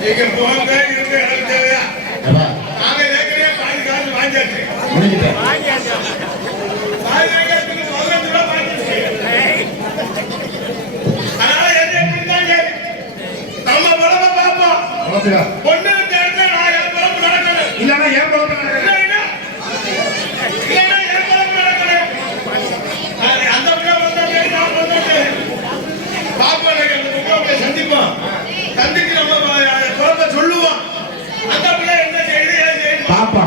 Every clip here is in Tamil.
நீங்க போங்க இருங்க எனக்கு தேவையா நாங்க ஏற்கனவே பாதி காசு வாங்கியாச்சு பாதி வாங்கியாச்சு ரூபாய் வாங்கியாச்சு அதனால என்ன எப்படிதான் நம்ம உடம்ப பார்ப்போம் பொண்ணு தேர்ந்த நான் என் உடம்பு நடக்கணும் இல்லைன்னா என் உடம்பு நடக்கணும் சந்திப்போம் சந்திக்கு நம்ம குழப்ப சொல்லுவோம் அந்த பிள்ளை என்ன செய்யுது ஏன் செய்யுது பாப்பா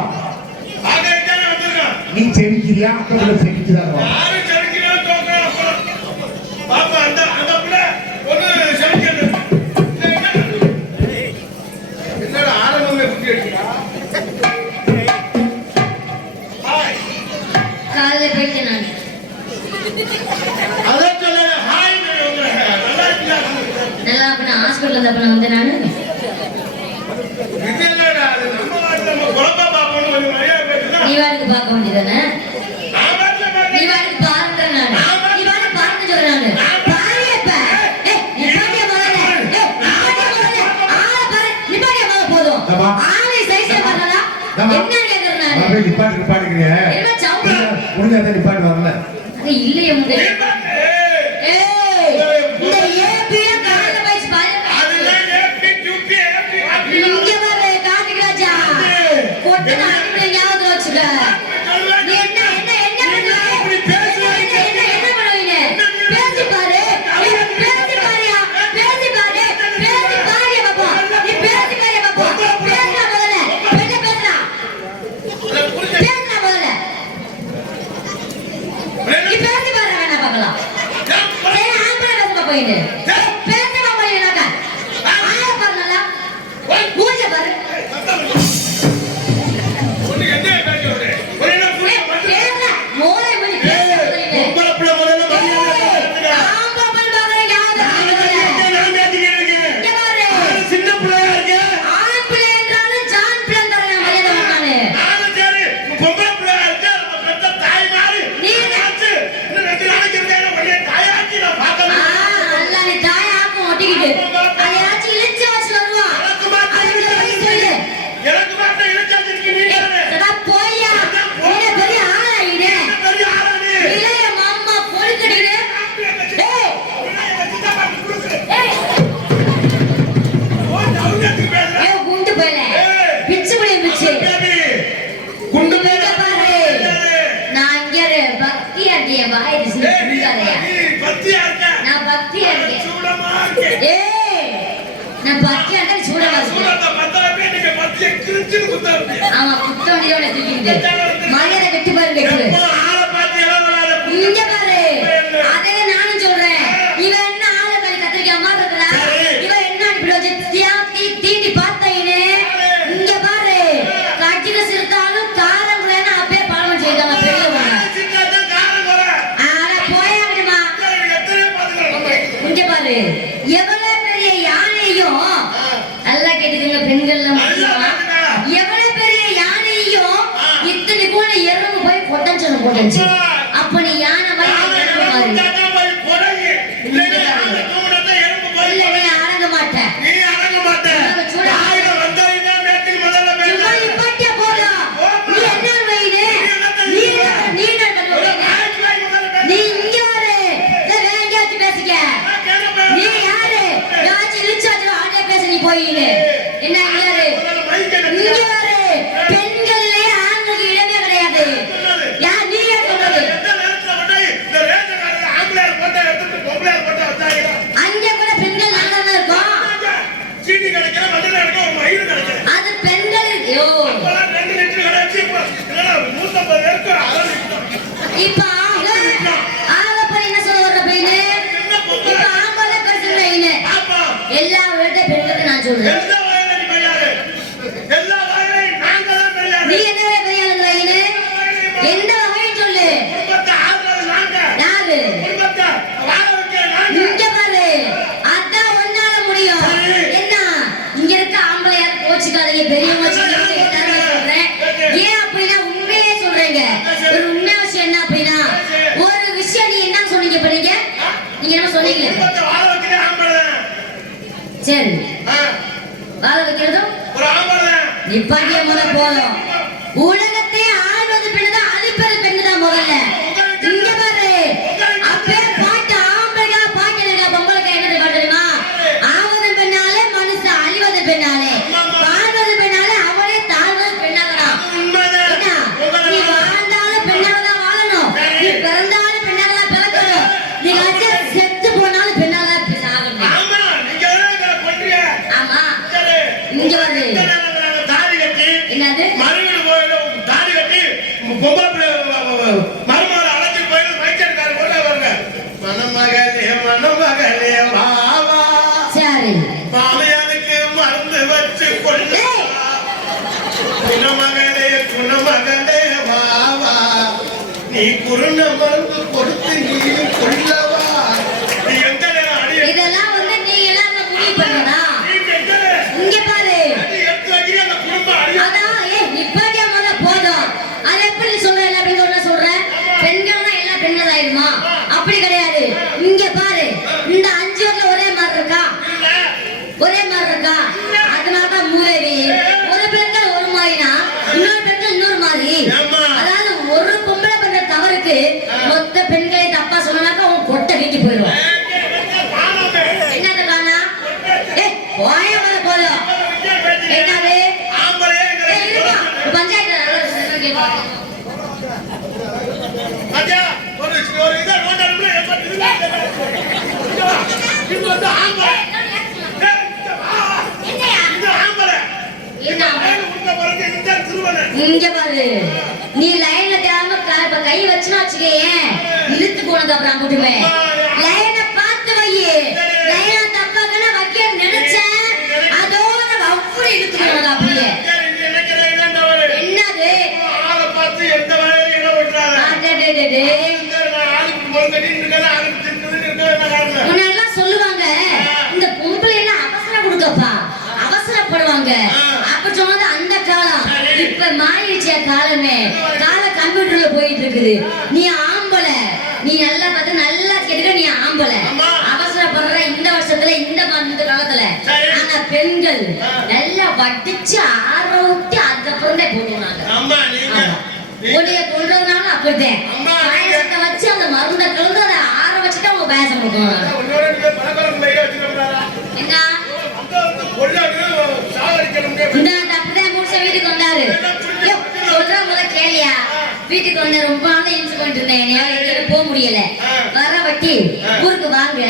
ஆகைத்தான் வந்திருக்கான் நீ செடிக்கிறியா அந்த பிள்ளை செடிக்கிறா யாரு செடிக்கிறா தோக்கணும் அப்புறம் பாப்பா அந்த பிள்ளை ஒண்ணு செடிக்கிறது என்னோட ஆரம்பமே குட்டி எடுக்கிறா காலையில போயிட்டேன் நான் அதான் சொல்ல ஹாய் நல்லா அப்ப நான் ஹாஸ்பிட்டல் வந்தப்ப நான் வந்து நானு இதெல்லடா அது நம்ம வாட்ல நம்ம குழப்ப பாப்போம் கொஞ்சம் மரியாதை பேசுனா நீ வாருக்கு பார்க்க வேண்டியதானே நான் வாட்ல நீ வாருக்கு பாருங்க நானு நீ வாருக்கு பாருங்க சொல்றானு பாருங்கப்பா நீ பாட்டியா முதல்ல ஆளை பாரு நீ பாட்டியா முதல்ல போதும் ஆளை சைஸ்ல பார்த்தா என்ன கேக்குற நானு அப்படியே நிப்பாட்டுறீங்க என்ன சவுண்ட் முடிஞ்சா நிப்பாட்டு வரல அது இல்லையே முங்க ஆமா குத்தோடியோட தூக்கிட்டு மரியாதை வெட்டி பாருங்க இங்க பாரு அதே நானும் சொல்றேன் இவன் என்ன ஆளை கறி கத்திரிக்காய் மாதிரி இருக்கா இவன் என்ன இப்படி தீண்டி பார்த்தீங்க இங்க பாரு கட்டில சிறுத்தாலும் காரம் வேணா அப்பே பாலம் செய்தாங்க பெரியவங்க ஆனா போயாடுமா இங்க பாரு எவ்வளவு பெரிய யானையும் நல்லா கேட்டுக்கங்க பெண்கள்லாம் எவ்வளவு பெரிய யானையும் இத்தனை கூட எறும்பு போய் பொட்டன்ஷன் போட்டுச்சு அப்ப நீ யானை மாதிரி அடங்க மாட்டேன் நீ இங்க வரு எங்கேயாச்சும் பேசிக்க நீ யாரு யாச்சும் இழிச்சாச்சு ஆடியா பேச நீ போயின்னு என்ன யாரு இங்க வரு பெண்கள்லே ஆண்களுக்கு இடமே கிடையாது யார் நீ ஏன் சொல்றது அங்க கூட பெண்கள் நல்லா இருக்கும் அது பெண்கள் இப்ப ஆளப்ப என்ன சொல்ல வர்ற பையனு இப்ப ஆம்பளை பிரச்சனை எல்லா விட பெண்களுக்கு நான் சொல்றேன் நீ என்ன பெரியாளுங்க எந்த வகைன்னு சொல்லு யாரு இங்க பாரு அதான் ஒன்னால முடியும் என்ன இங்க இருக்க ஆம்பளை யாரும் கோச்சுக்காதீங்க பெரியவங்க சொல்றேன் ஏன் அப்படின்னா உண்மையே சொல்றீங்க ஒரு உண்மை விஷயம் என்ன அப்படின்னா ஒரு விஷயம் நீ என்ன சொன்னீங்க பண்ணீங்க நீங்க என்ன சொன்னீங்க சரி வாழ நிப்பாட்டிய முத போதும். உலகத்தை ஆள்வது பெண்ணுதான், அழிப்பது பெண்ணுதான் முதல்ல. இங்க பாரு, அப்பே பாட்டு ஆம்பளைக்கா பாட்டு பொம்பளைக்கா என்ன பாட்டு தெரியுமா? ஆவது பெண்ணாலே மனுஷன், அழிவது பெண்ணாலே, வாழ்வது பெண்ணாலே, அவளே தாழ்வது பெண்ணாகலாம். நீ வாழ்ந்தாலும் பெண்ணாகதான் வாழணும், நீ பிறந்தாலும் பெண்ணாகதான் பிறக்கணும், நீ செத்து போனாலும் பெண்ணாகதான் சாகணும். ஆமா, இங்க வருது என்னது மருமகளை அழைச்சிட்டு போயிட்டு மைக்கேல்காரர் கொள்ள வருங்க. மணமகளே மணமகளே வாவா, சரி மாமியாருக்கு மருந்து வச்சு கொள்ள. குணமகளே குணமகளே வாவா, நீ குருண மருந்து கொடுத்து நீ கொள்ளவா. நீ எந்த நேரம் அடி இதெல்லாம் வந்து நீ எல்லாம் முடிவு பண்ணா. இங்க பாரு, எடுத்து வைக்கிறீங்க அந்த குடும்பம் அடி. அதான் நிப்பாட்டியா முத போதும். அது எப்படி சொல்ற? எல்லா பெண்களும் சொல்ற பெண்கள் தான் எல்லா பெண்கள் ஆயிடுமா? அப்படி கிடையாது. இங்க பாரு, இந்த 5 வருஷம் ஒரே மாதிரி இருக்கா, ஒரே மாதிரி இருக்கா. அதனாலதான் மூதேவி. ஒரு பெண்கள் ஒரு மாதிரினா இன்னொரு பெண்கள் இன்னொரு மாதிரி. அதாவது ஒரு பொம்பளை பண்ற தவறுக்கு மொத்த பெண்களை தப்பா சொன்னாக்கா உன் கொட்டை வீட்டு போயிடுவான். என்னது காணா? போய முத போதும். என்னது பஞ்சாயத்து இங்க பாரு, நீ லைன்ல தேவை கை வச்சுனா வச்சுக்கேன், இழுத்து போனது அப்புறம் கூட்டுமே. லைன பார்த்து வை. லைன தப்பாக்கனா வைக்க நினைச்சேன், அதோட அப்படி இழுத்து போனது. அப்படியே என்னது முன்னெல்லாம் சொல்லுவாங்க, இந்த பொம்பளை எல்லாம் அவசரம் கொடுக்கப்பா, அவசரப்படுவாங்க. அப்ப சொன்னது அந்த காலம். இப்ப மாறிடுச்ச காலமே, கால கம்ப்யூட்டர்ல போயிட்டு இருக்குது. நீ ஆம்பளை, நீ நல்லா பார்த்து நல்லா கேட்டுக்க, நீ ஆம்பளை அவசரப்படுற இந்த வருஷத்துல இந்த காலத்துல. ஆனா பெண்கள் நல்லா வடிச்சு ஆற விட்டு அதுக்கப்புறம் தான் போடுவாங்க. உடைய கொள்றதுனால அப்படித்தான் பாயசத்தை வச்சு அந்த மருந்தை கலந்து அதை ஆற வச்சுட்டு அவங்க பாயசம் கொடுக்கணும். என்ன இந்த அப்படிதான் முடிச்ச வீட்டுக்கு வந்தாரு. சொல்ற முத கேளியா, வீட்டுக்கு வந்த ரொம்ப நாள் இன்சு பண்ணிட்டு இருந்தேன், போக முடியல. வர வட்டி ஊருக்கு வாங்க,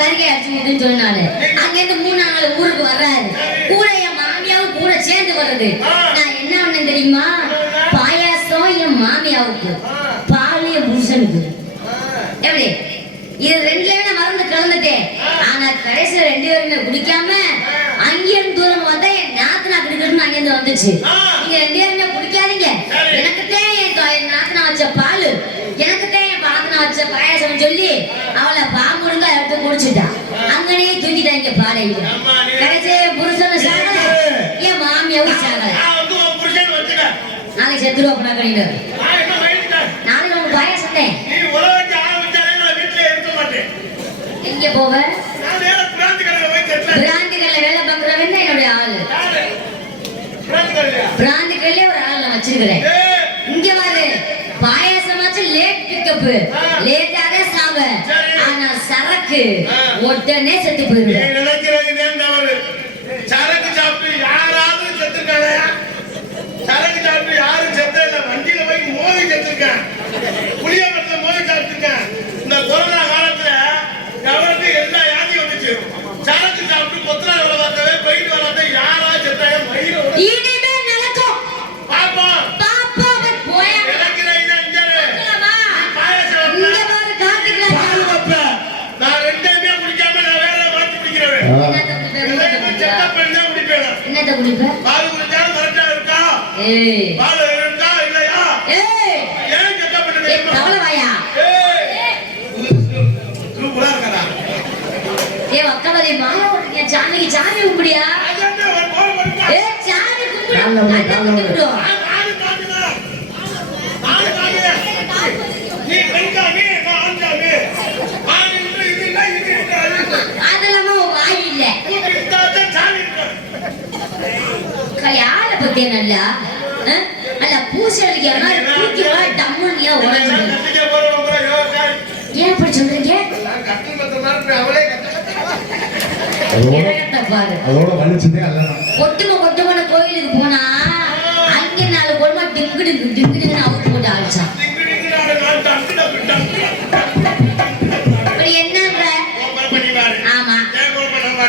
கறிகை அடிச்சு முடின்னு சொன்னாரு. அங்க இருந்து 3 நாள் ஊருக்கு வர்றாரு. கூட என் மாமியாவும் கூட சேர்ந்து வருது. நான் என்ன பண்ணேன் தெரியுமா? பாயாசம் என் மாமியாவுக்கு, பால் என் புருஷனுக்கு. எப்படி இது 2ல மருந்து கலந்துட்டேன். ஆனா கடைசியில 2 பேருமே குடிக்காம அங்கிருந்து தூரம் வந்தா என் நாத்தனா குடிக்கணும்னு அங்கிருந்து வந்துச்சு. நீங்க 2 பேருமே குடிக்காதீங்க, எனக்குத்தான் என் நாத்தனா வச்ச பால், எனக்குத்தான் என் நாத்தனா வச்ச பாயாசம் சொல்லி அவளை பாம்புடுங்க எடுத்து குடிச்சுட்டான். அங்கனே தூக்கிட்டாங்க பாலை. கடைசியா என் புருஷனை சாகல, என் மாமியாவும் சாகல. நாளைக்கு செத்துருவா பண்ண கணிட்டு நாளைக்கு உங்க பாயாசம் தான். எங்க போவ? பிராந்தி கடையில வேலை பார்க்கறவன் என்னுடைய ஆளு. பிராந்தி கடையில ஒரு ஆள் நான் வச்சிருக்கிறேன். இங்க பாரு, பாயாசமாச்சு லேட் பிக்கப், லேட்டாக சாவ. ஆனா சரக்கு உடனே செத்து போயிடுவேன். சரக்கு சாப்பிட்டு யாராவது செத்துருக்காங்க? சரக்கு சாப்பிட்டு யாரும் செத்த இல்ல, வண்டியில போய் மோதி செத்துருக்கேன், புளிய மரத்துல மோதி சாப்பிட்டுருக்கேன். இந்த கொரோனா காலத்துல எவருக்கு எல்லா வியாதியும் வந்துச்சு. சரக்கு சாப்பிட்டு பொத்தனா வேலை பார்த்தவே போயிட்டு வராத யாராவது செத்தாங்க மயில இனிமே நடக்கும். பாப்பா பாப்பா போய் இறக்கிறேன். பாயாசம் இங்க பாரு, காட்டுக்குள்ள பால் வைப்ப. நான் 2மே குடிக்காம நான் வேற மாத்தி குடிக்கிறேன். செட்டப் பண்ணி தான் குடிப்பேன். என்னத்த குடிப்ப? பால் குடிச்சாலும் கரெக்டா இருக்கா? ஏய் பால் இருக்கா இல்லையா? ஏய் ஏன் செட்டப் பண்ணி? ஏய் தவள வாயா. சூப்பரா இருக்கடா. ஏய் அக்கவரே மாமா ஓடுங்க, சாமிக்கு சாமி கும்பிடியா? அதான் ஒரு கோல் வருமா? ஏய் சாமி கும்பிடு, கண்ணை கும்பிடு. நீ பெண்காமி, நான் ஆண்காமி. ஆண் இல்லை, இது இல்லை, இது இல்லை, அது இல்லை. அதெல்லாம் வாய் இல்ல. கூப்பிட்டு தான் சாமி இருக்கு. யார போட்டே நல்லா அல்ல பூசலிக்க தூக்கி வா டம்முனியா உடைஞ்சு. ஏன் அப்படி சொல்றீங்க? பாரு அதோட வலிச்சதே அல்லதான். கொட்டும கோயிலுக்கு போனா அங்க 4 கொடுமை டிங்குன்னு அவுத்து போட்டு ஆடிச்சான். இப்படி என்னன்ற? ஆமா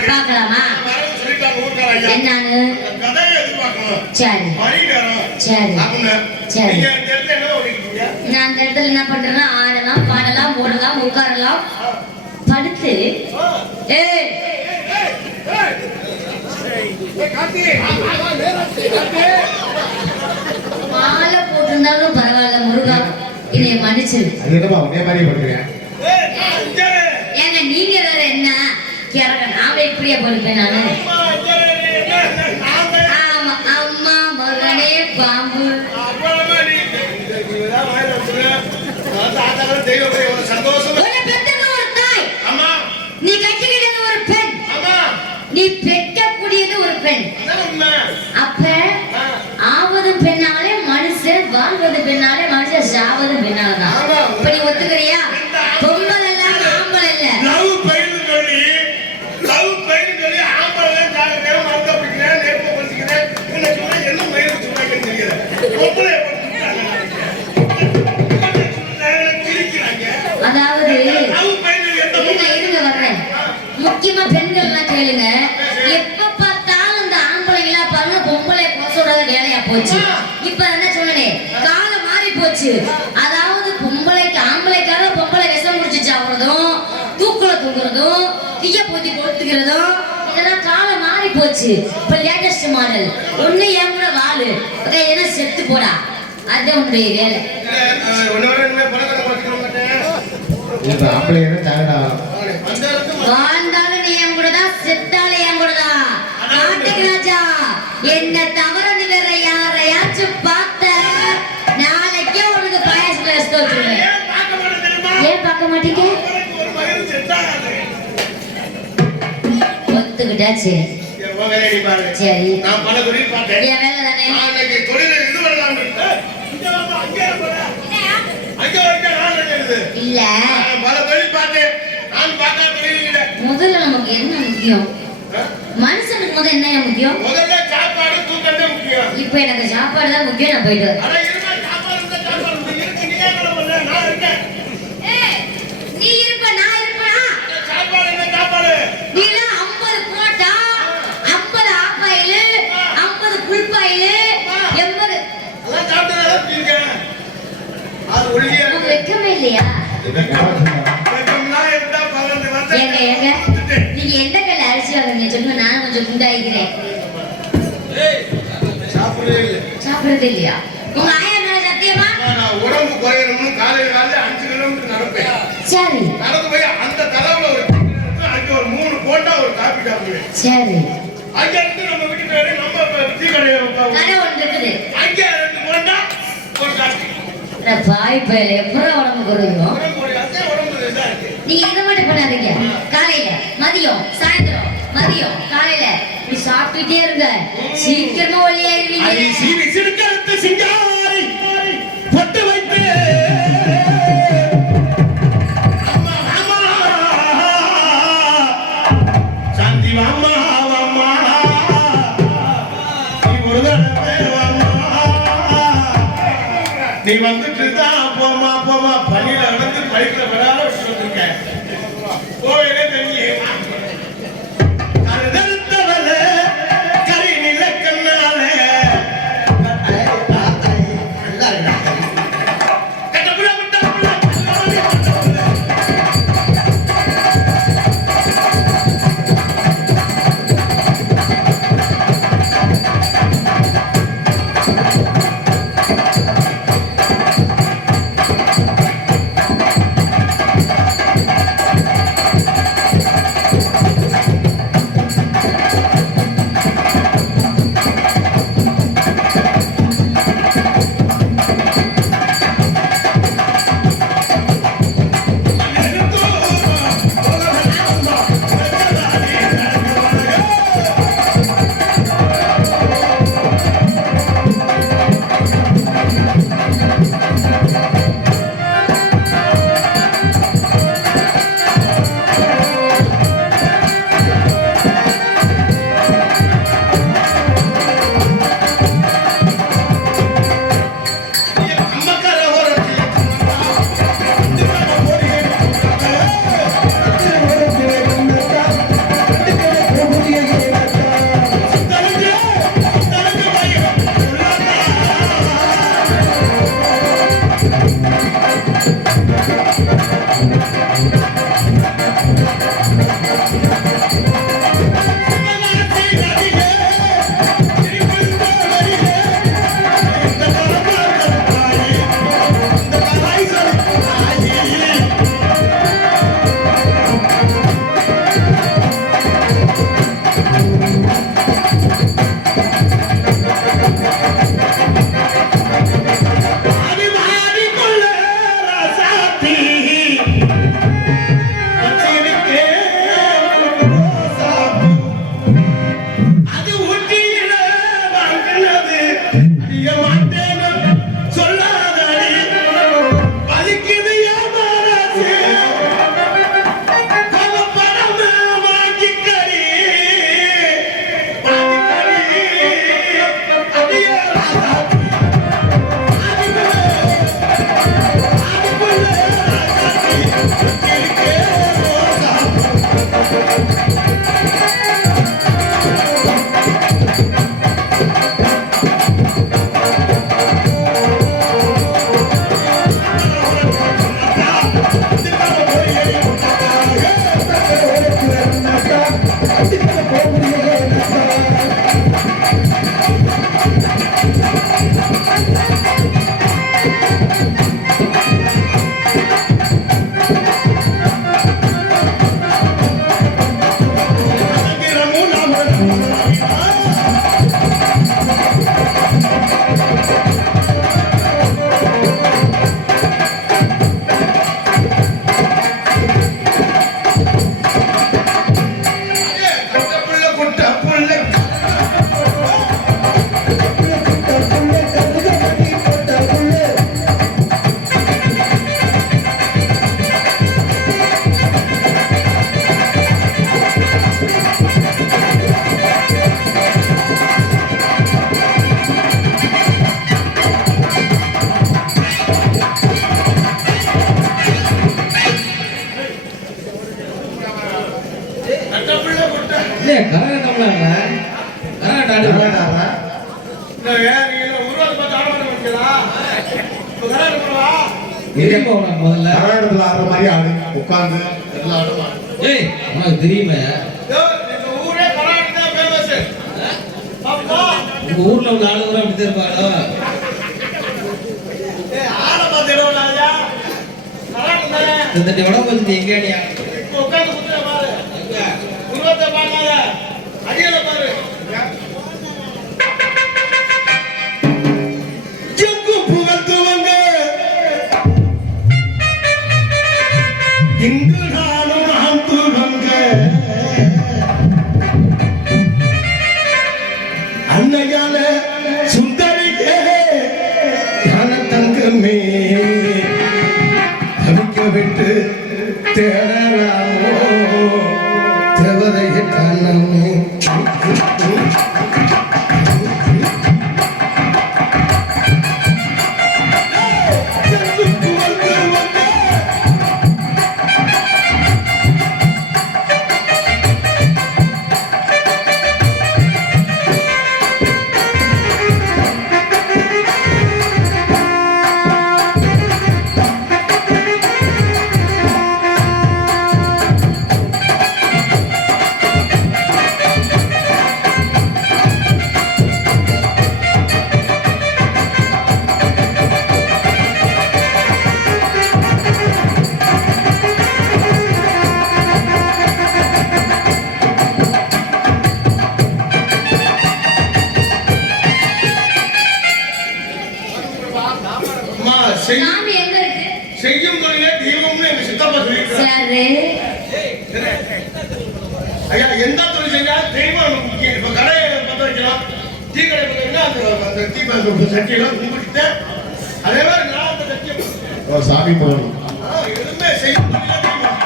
பார்க்கலாமா? என்னன்னு? சரி சரி சரி. நான் அந்த இடத்துல என்ன பண்றேன்னா ஆடலாம் பாடலாம் ஓடலாம் உட்காரலாம் படுத்து மாலை போட்டிருந்தாலும் பரவாயில்ல முருகா இதை மன்னிச்சிரு. ஏங்க நீங்க வேற என்ன கிழக்க நாம இப்படியே படுப்பேன் நானு. ஆமா அம்மா மகனே பாம்பு நீ கட்டிக்கிட்டது ஒரு பெண், நீ பெற்றக்கூடியது ஒரு பெண். அப்ப ஆவதும் பெண்ணாலே மனுஷன், வாழ்வது பெண்ணாலே மனுஷன், சாவதும் பெண்ணாலதான். இப்ப நீ ஒத்துக்கிறியா? பொம்பல் எல்லாம் ஆம்பல் இல்ல. அதாவது இருங்க வர்றேன். முக்கியமா பெண்கள் எல்லாம் கேளுங்க. எப்ப பார்த்தாலும் இந்த ஆம்பளைங்களா பாருங்க பொம்பளை போசோட வேலையா போச்சு. இப்ப என்ன சொன்னேன், காலம் மாறி போச்சு. அதாவது பொம்பளைக்கு ஆம்பளைக்காக பொம்பளை விஷம் முடிச்சு சாப்பிடுறதும் தூக்குல தூக்குறதும் தீய போத்தி கொடுத்துக்கிறதும் இதெல்லாம் காலம் மாறி போச்சு. இப்ப லேட்டஸ்ட் மாடல் ஒண்ணு என் கூட வாழு என்ன செத்து போடா, அதுதான் உன்னுடைய வேலை. வாழ்ந்தாலும் நீ என் கூட தான், செத்தாலும் என் கூட தான். காட்டுக்கு ராஜா என்ன தவிர நீ வேற யாரையாச்சும் பார்த்த நாளைக்கே உனக்கு பாயாசம் எடுத்து வச்சிருவேன். ஏன் பார்க்க மாட்டீங்க? ஒத்துக்கிட்டா சரி சரி. என் வேலை தானே. இல்ல முதல்ல நமக்கு என்ன முக்கியம்? மனுஷனுக்கு முதல்ல என்ன முக்கியம்? இப்ப எனக்கு சாப்பாடு தான் முக்கியம். நான் போயிட்டு நீ இருப்ப நான் இருப்பா. நீ 50 போட்டா 50 ஆப்பாயிலு 50 புல்பாயிலு 80 வெக்கமே இல்லையா? ஏங்க ஏங்க நீங்க எந்த கல்ல அரிசி வாங்குறீங்க சொல்லுங்க, நானும் கொஞ்சம் குண்டாயிக்கிறேன். சாப்பிடுறது இல்லையா? உங்க ஆயா மேல சத்தியமா? உடம்பு குறையணும்னு காலையில 5 கிலோமீட்டர் நடப்பேன். சரி நடந்து போய் அந்த தலவுல அங்க ஒரு 3 போட்டா ஒரு காபி சாப்பிடுவேன். சரி அங்க இருந்து நம்ம வீட்டுக்கு நம்ம டீ கடையில கடை ஒன்று இருக்குது. அங்க 2 போட்டா ஒரு காபி. பாய் பையல எப்பறம் உடம்பு குறையும். நீங்க இதை மட்டும் பண்ணாதீங்க. காலையில மதியம் சாயந்தரம் மதியம் காலையில நீ சாப்பிட்டுட்டே இருங்க, சீக்கிரமா ஒளியாயிருவீங்க. சிங்காரி பொட்டு வைத்து சாந்தி வாமா வாமா நீ ஒரு தடவை வாமா, நீ வந்துட்டு தான் போமா போமா பணியில நடந்து பைக்ல விடாத வச்சு வந்திருக்கேன். கோவிலே தெரியும் கருதத்தவல கரி நில கண்ணாலே ராசாத்தி அது ஊட்டியில வாங்கினது அறிய மாட்டேன்னு சொல்லாதடி அதுக்குது ஏமாறாச்சு கோபப்படாம வாங்கிக்கடி அடியே ராசாத்தி இல்ல கரகாட்டம்ல கரகாட்டம் கரகாட்டாடுறா? தெரியுமா உனக்கு முதல்ல? கரகாட்டத்துல ஆடுற மாதிரி ஆடு உட்கார்ந்து எல்லா ஆடும் ஆடு. ஏய் உனக்கு தெரியுமே உங்க ஊர்ல உள்ள ஆளுங்க அப்படி தெரியுமாடா? இந்த உடம்பு வச்சு நீ எங்க அடியா? இங்கு நானும் நாம் தூங்க அன்னையான சுந்தரியே ஞான தங்கமே தவிக்க விட்டு தேடலாமோ தேவதையை காணாமோ சாமி எங்க இருக்கு? செய்யும் தொழிலே தெய்வம்னு எங்க சித்தப்பா சொல்லியிருக்காரு. சரி. ஐயா எந்த தொழில் செஞ்சாலும் தெய்வம் நமக்கு முக்கியம். இப்ப கடையை பத்த வைக்கலாம், டீ கடை பத்த வைக்கலாம், அந்த டீ சட்டியெல்லாம் கும்பிட்டு அதே மாதிரி நான் அந்த சட்டியை ஓ, சாமி போகணும். எதுவுமே செய்யும் தொழிலே தெய்வம்.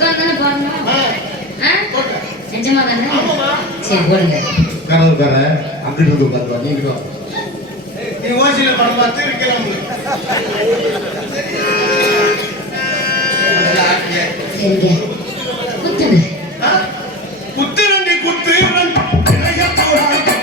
உட்கார்ந்தானே பாடணும். ஆ, ஆ? போட்டேன். நிஜமா தானே? ஆமாம்மா. சரி போடுங்க. கனவு கார அங்கிட்டு வந்து உட்காந்து நீங்க வா. நீ ஓசியில படம் பார்த்து இருக்கலாம் சரிங்க. குத்துங்க. குத்து நன்றி குத்து நிறைய போராட்டம்.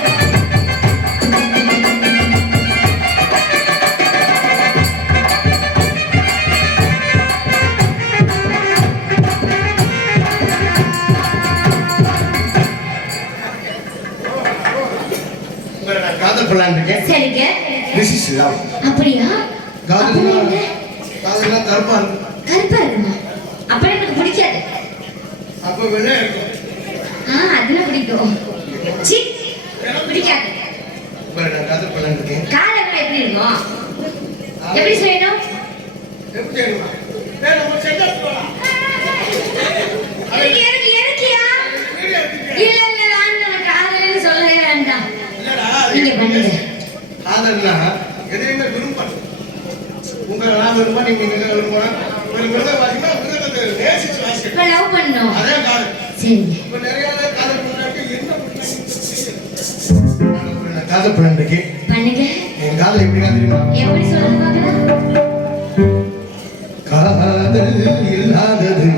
உங்களை நான் காதல் பண்ணலான்னு இருக்கேன். சரிங்க. This is love. அப்படியா? காதல்னா அப்படி என்ன? காதல்னா கருப்பா இருக்கு. கருப்பா இருக்குமா? அப்ப எனக்கு பிடிக்காது. அப்ப வெள்ளை இருக்கும். அதெல்லாம் பிடிக்கும். சீ, பிடிக்காது. உங்களை நான் காதல் பண்ணலான்னு இருக்கேன். காலெல்லாம் எப்படி இருக்கும்? எப்படி செய்யணும்? எப்படி செய்யணுமா? ஏய், நம்ம செஞ்சு போலாம். எனக்கு எனக்கியா? இல்ல இல்ல வேண்டாம், நான் காதல்னு சொல்லவே வேண்டாம். இல்லடா, நீங்க பண்ணுங்க. காதல்னா எதையுமே விரும்பணும். உங்களை நான் விரும்ப நீங்க விரும்பணும். ஒரு மிருகம் வாசிக்கணும், மிருகத்தை நேசிச்சு வாசிக்கணும். இப்ப லவ் பண்ணணும். அதே காதல். சரிங்க. இப்ப நிறைய பேர் காதல் பண்றாங்க, என்ன பண்றாங்க? நான் காதல் பண்ணலான்னு இருக்கேன். பண்ணுங்க. என் காதல் எப்படின்னா தெரியுமா? எப்படி சொல்லுங்க பார்க்கலாம். காதல் இல்லாதது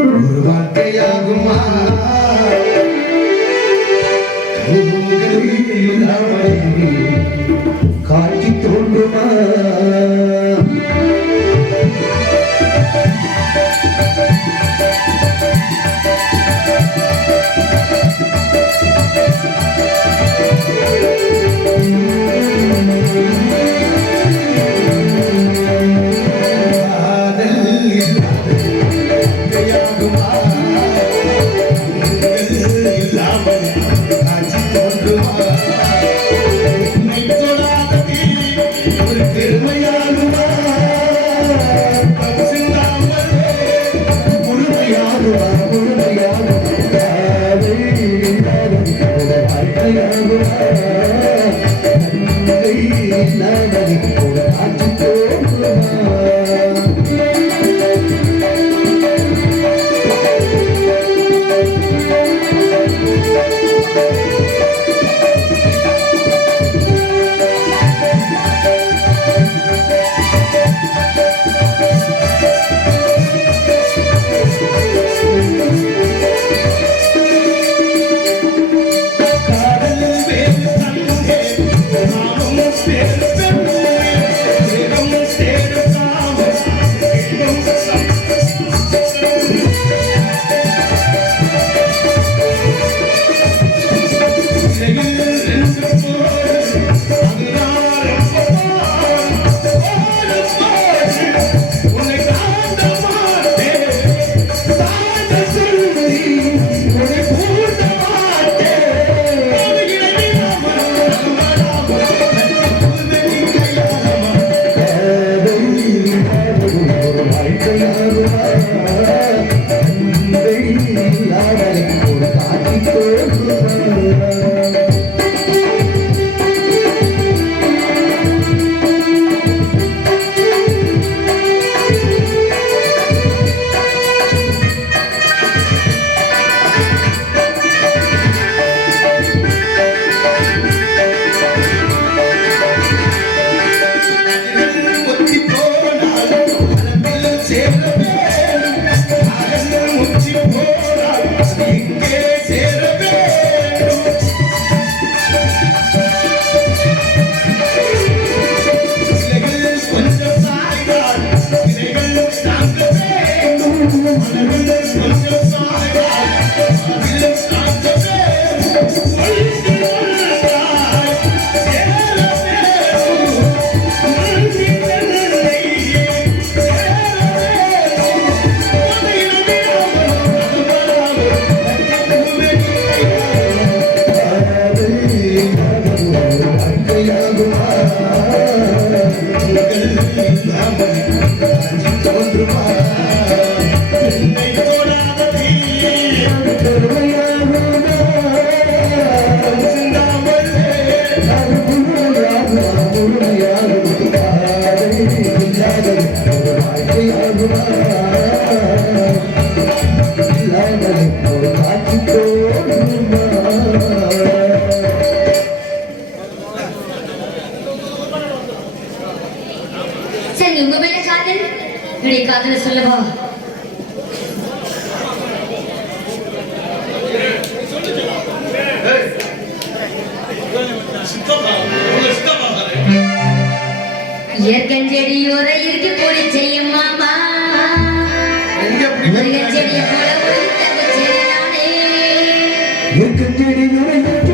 ஒரு வாழ்க்கையாகுமா? பூக்கள் இல்லாமல் காட்சி தோன்றுமா? வாழ்க்கையாகுமா இப்படி காதல சொல்லவா இயற்கஞ்செடி உரை இருக்கு போடி செய்யும் மாமா செடியை போல ஒரு தப்பு செய்ய நானே செடி